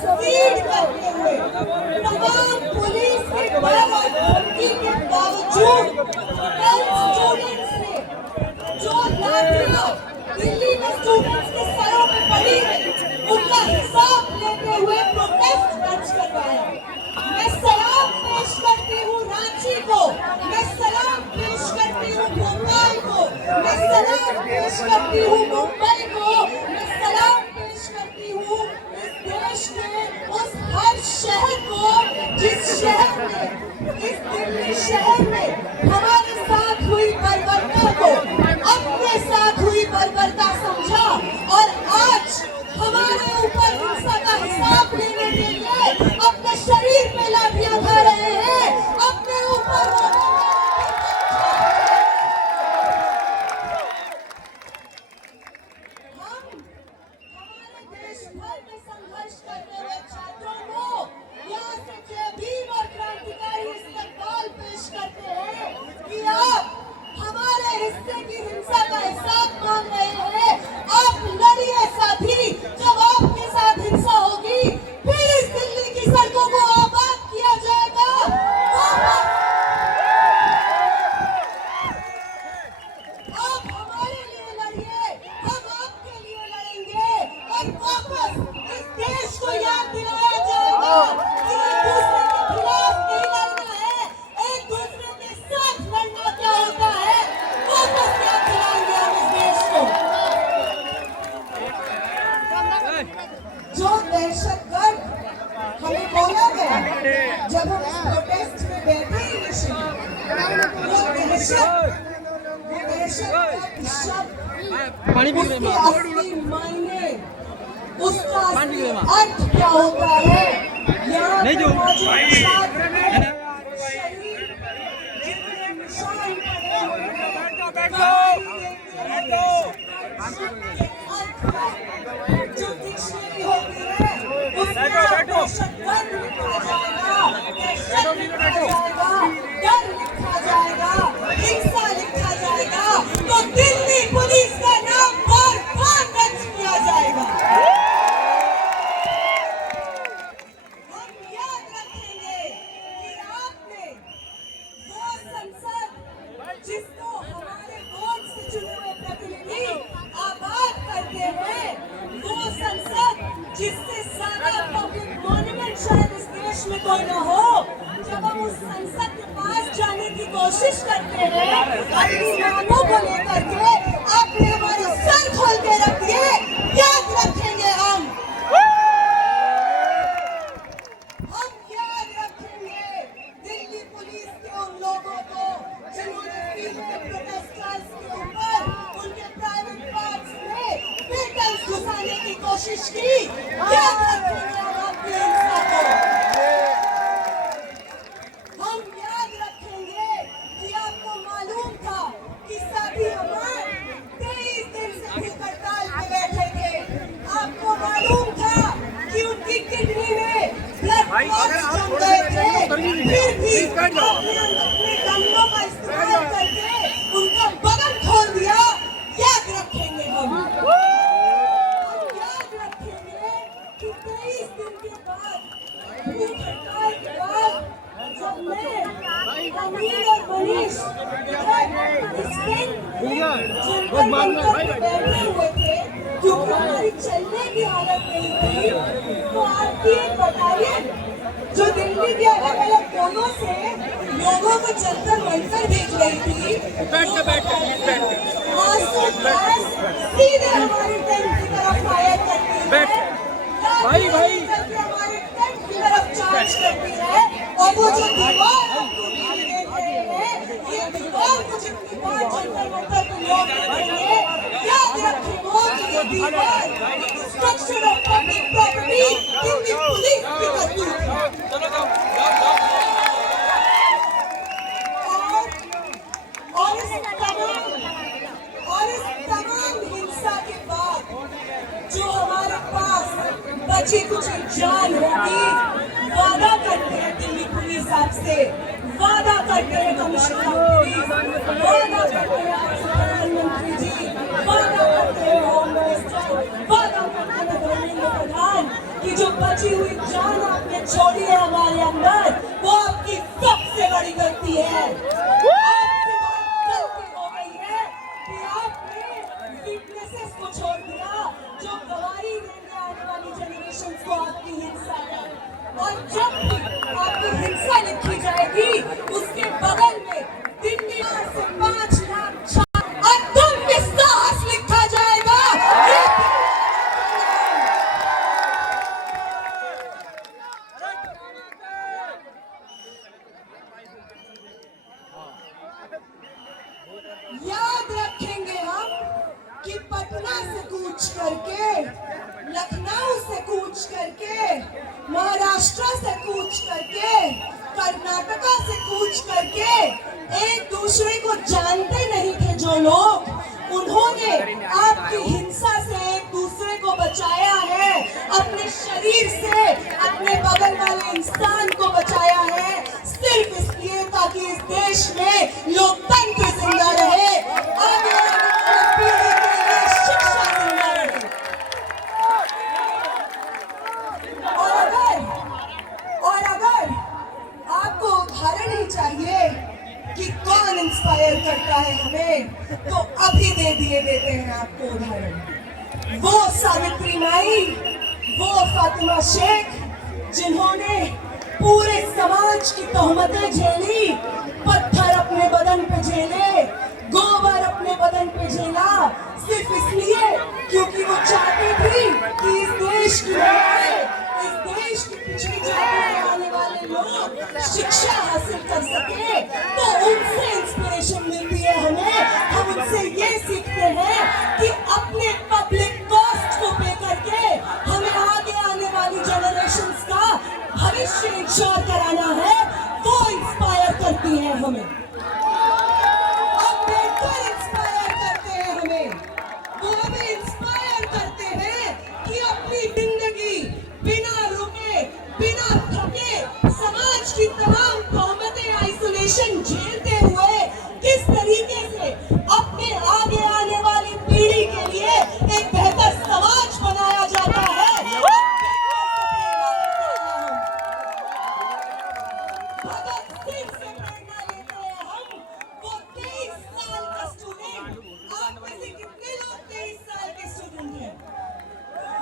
Speed करते हुए तमाम पुलिस के डर और धमकी के बावजूद कल स्टूडेंट्स ने जो लाठियां दिल्ली में स्टूडेंट्स के सरों पे पड़ी उनका हिसाब लेते हुए प्रोटेस्ट दर्ज करवाया। मैं सलाम पेश करती हूँ रांची को, मैं सलाम पेश करती हूँ भोपाल को, मैं सलाम पेश करती हूँ मुंबई को, मैं सलाम पेश करती हूँ इस देश के उस हर शहर को जिस शहर में, इस दिल्ली शहर में हमारे साथ हुई बर्बरता को अपने साथ हुई बर्बरता समझा और आज हमारे ऊपर हिंसा का हिसाब लेने के लिए अपने शरीर पे लाठियां खा रहे हैं, अपने ऊपर हमारे देश भर में संघर्ष करने हुए छात्रों को यहाँ से जय भीम और क्रांतिकारी इस्तकबाल पेश करते हैं कि आप हमारे हिस्से की हिंसा का हिसाब मांग रहे हैं। आप लड़िए साथी, जब आपके साथ हिंसा होगी फिर इस दिल्ली की सड़कों को आबाद किया जाएगा। आप हमारे लिए लड़िए, हम आपके लिए लड़ेंगे और वापस इस देश को याद दिलाया जाएगा कि एक दूसरे के खिलाफ नहीं लड़ना है, एक दूसरे के साथ लड़ना क्या होता है, वापस याद दिलाएंगे हम इस देश को। जो दहशतगर्द हमें बोला गया जब हम इस प्रोटेस्ट में बैठे इनिशियली, वो दहशत का शब्द, उसके असली मायने, उसका असली अर्थ क्या होता है, यहाँ पे मौजूद छात्र हैं, शहीद जितने निशान पड़े हुए हैं, जो डिक्शनरी होती है उसमें दहशतगर्द लिखा जाएगा, दहशत लिखा जाएगा, डर लिखा जाएगा, हिंसा लिखा जाएगा, तो दिल्ली पुलिस का नाम बार बार दर्ज किया जाएगा। हम याद रखेंगे कि आपने वो संसद जिसको हमारे वोट से चुने हुए प्रतिनिधि आबाद करते हैं, वो संसद जिससे ज्यादा पब्लिक मॉन्यूमेंट शायद इस देश में कोई न हो, जब हम उस संसद के पास जाने की कोशिश करते हैं अपनी नामों को लेकर के, आपने हमारे सर खोल के रख दिए, याद रखेंगे हम याद रखेंगे दिल्ली पुलिस के उन लोगों को जिन्होंने फीमेल प्रोटेस्टर्स के ऊपर उनके प्राइवेट पार्ट्स में पेटल्स घुसाने की कोशिश की, याद रखेंगे हम आपकी हिंसा को। हम याद रखेंगे कि आपको मालूम था कि साथी अमर 23 दिन से भूख हड़ताल पे बैठे थे, आपको मालूम था कि उनकी किडनी में ब्लड क्लॉट्स जम गए थे, फिर भी आपने अपने डंडों का इस्तेमाल करके उनका बदन खोल दिया, याद रखेंगे हम याद रखेंगे कि 23 दिन के बाद भूख हड़ताल के बाद जब मैं अमीर और मनीष बैठे हुए थे क्योंकि हमारी चलने की हालत नहीं थी, तो आपकी एक बटालियन जो दिल्ली के अलग अलग कोनों से लोगों को जंतर मंतर भेज रही थी, सीधे हमारे टेंट की तरफ फायर करती है, हमारे टेंट की तरफ चार्ज करती है, और वो जो दीवार हम देख रहे हैं, ये दीवार को जितनी बार जंतर मंतर पे लोग देखेंगे, याद रखें वो जो दीवार destruction of public property Delhi police की करती है। और इस तमाम हिंसा के बाद जो हमारे पास बची कुछ जान होगी, वादा करते हैं दिल्ली पुलिस आपसे, वादा करते हैं कमिश्नर ऑफ पुलिस, वादा करते हैं आपसे प्रधानमंत्री जी, वादा करते हैं होम मिनिस्टर, वादा करते हैं धर्मेंद्र प्रधान कि जो बची हुई जान आपने छोड़ी है हमारे अंदर, वो आपकी सबसे बड़ी गलती है। आपसे बहुत गलती हो गई है कि आपने वीकनेसेस को छोड़ दिया जो गवाही देंगे आने वाली जनरेशन को आपकी हिंसा का। और जब भी आपकी हिंसा लिखी जाएगी उसके बगल में दिल्ली से 5 लाख और तुम के साहस लिखा जाएगा। याद रखेंगे हम कि पटना से कूच करके, लखनऊ से कूच करके, महाराष्ट्र से कूच करके, कर्नाटका से कूच करके एक दूसरे को जानते नहीं थे जो लोग, उन्होंने आपकी हिंसा से एक दूसरे को बचाया है, अपने शरीर से अपने बगल वाले इंसान को बचाया है, सिर्फ इसलिए ताकि इस देश में लोकतंत्र जिंदा रहे, आगे आने वाली पीढ़ी के लिए शिक्षा जिंदा रहे। और अगर आपको उदाहरण ही चाहिए कि कौन इंस्पायर करता है हमें, तो अभी देते हैं आपको उदाहरण। वो सावित्री माई, वो फातिमा शेख जिन्होंने पूरे समाज की तोहमतें झेली, पत्थर अपने बदन पे झेले, गोबर अपने बदन पे झेला, सिर्फ इसलिए क्योंकि वो चाहती थी कि इस देश की महिलाएं, इस देश की पिछड़ी जाति से आने वाले लोग शिक्षा हासिल कर सके। तो उनसे इंस्पिरेशन मिलती है हमें, हम उनसे ये सीखते हैं कि अपने पब्लिक कॉस्ट को पे करके हमें आगे आने वाली जनरेशंस का भविष्य इंश्योर कराना है। वो इंस्पायर करती है हमें, अम्बेडकर इंस्पायर करते हैं हमें, वो हमें इंस्पायर करते हैं कि अपनी जिंदगी बिना रुके, बिना थके, समाज की तमाम तोहमतें, आइसोलेशन झेलते हुए किस तरीके से अपने आगे आने वाली पीढ़ी के लिए एक बेहतर समाज बनाया जाता है। भगत सिंह से प्रेरणा लेते हैं हम, वो 23 साल का स्टूडेंट। आप में से कितने लोग 23 साल के स्टूडेंट हैं?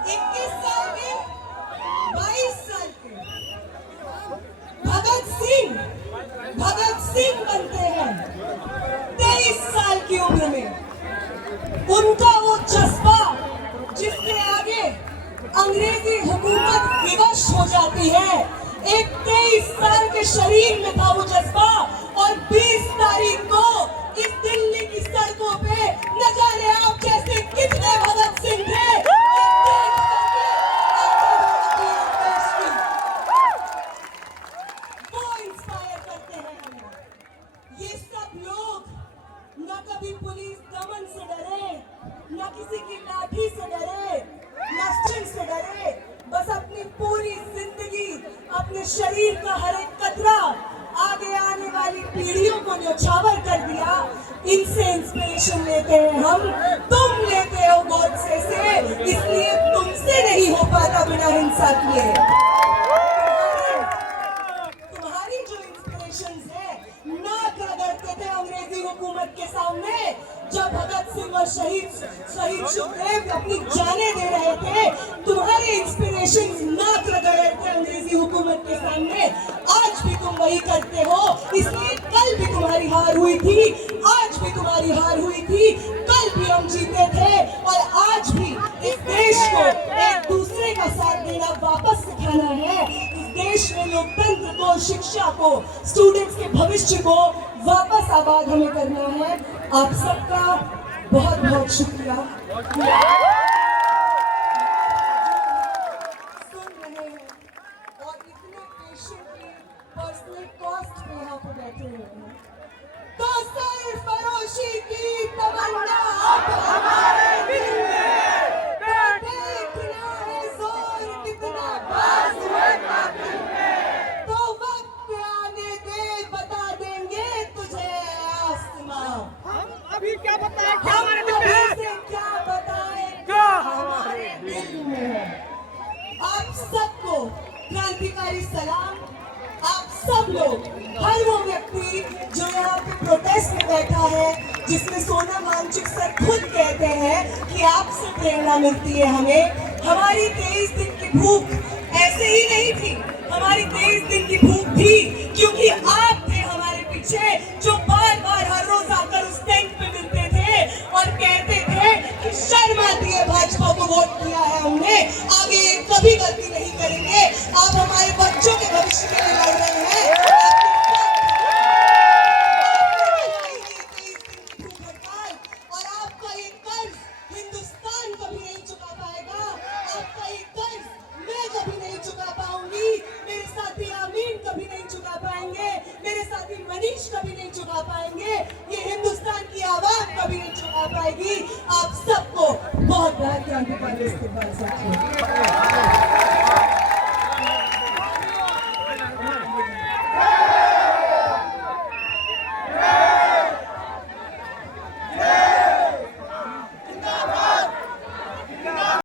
21 साल के, 22 साल के। भगत सिंह बनते हैं 23 साल की उम्र में। उनका वो जज्बा जिसके आगे अंग्रेजी हुकूमत विवश हो जाती है, एक 23 साल के शरीर में था वो जज्बा। और 20 तारीख को इस दिल्ली की सड़कों पे न जाने आप जैसे कितने भगत सिंह थे वो इंस्पायर करते हैं हमें। ये सब लोग न कभी पुलिस दमन से डरे, न किसी की लाठी से डरे, न स्टिंग से डरे, बस अपनी पूरी जिंदगी, अपने शरीर का हर एक कतरा आगे आने वाली पीढ़ियों को न्यौछावर कर दिया। इनसे इंस्पिरेशन लेते हैं हम। तुम लेते हो गोडसे से, इसलिए तुमसे नहीं हो पाता बिना हिंसा किए। तुम्हारी जो इंस्पिरेशंस है, नाक रगड़ते थे अंग्रेजी हुकूमत के सामने जब भगत सिंह और शहीद सुखदेव अपनी जानें दे रहे थे। तुम्हारे इंस्पिरेशंस नाक रगड़ रहे थे अंग्रेजी हुकूमत के सामने। आज भी तुम वही करते हो, इसलिए कल भी तुम्हारी हार हुई थी, आज भी तुम्हारी हार हुई थी, कल भी हम जीते थे। और आज भी इस देश को एक दूसरे का साथ देना वापस सिखाना है। इस देश में लोकतंत्र को, शिक्षा को, स्टूडेंट्स के भविष्य को वापस आबाद हमें करना है। आप सबका बहुत बहुत शुक्रिया। सुन रहे हैं और इतने पेशेंटली पर्सनल कॉस्ट पे यहाँ पे बैठे हुए हैं। तो सरफरोशी की तमन्ना अब हमारे दिल में, तो देखना है जोर कितना बाज़ है कातिल में। तो वक्त आने दे, बता देंगे तुझे आसमां। हम अभी क्या बताएं, क्या हम हमारे दिल में है? अभी से क्या बताएं, क्या है, जिसमें सोनम वांगचुक सर खुद कहते हैं कि आपसे प्रेरणा मिलती है हमें। हमारी 23 दिन की भूख ऐसे ही नहीं थी, हमारी 23 दिन की भूख थी क्योंकि आप थे हमारे पीछे, जो बार बार हर रोज आकर उस टेंट पे मिलते थे और कहते थे कि शर्म आती है भाजपा को वोट किया है हमने, आगे कभी गलती नहीं करेंगे। आप हमारे बच्चों के भविष्य के लिए लड़ रहे हैं,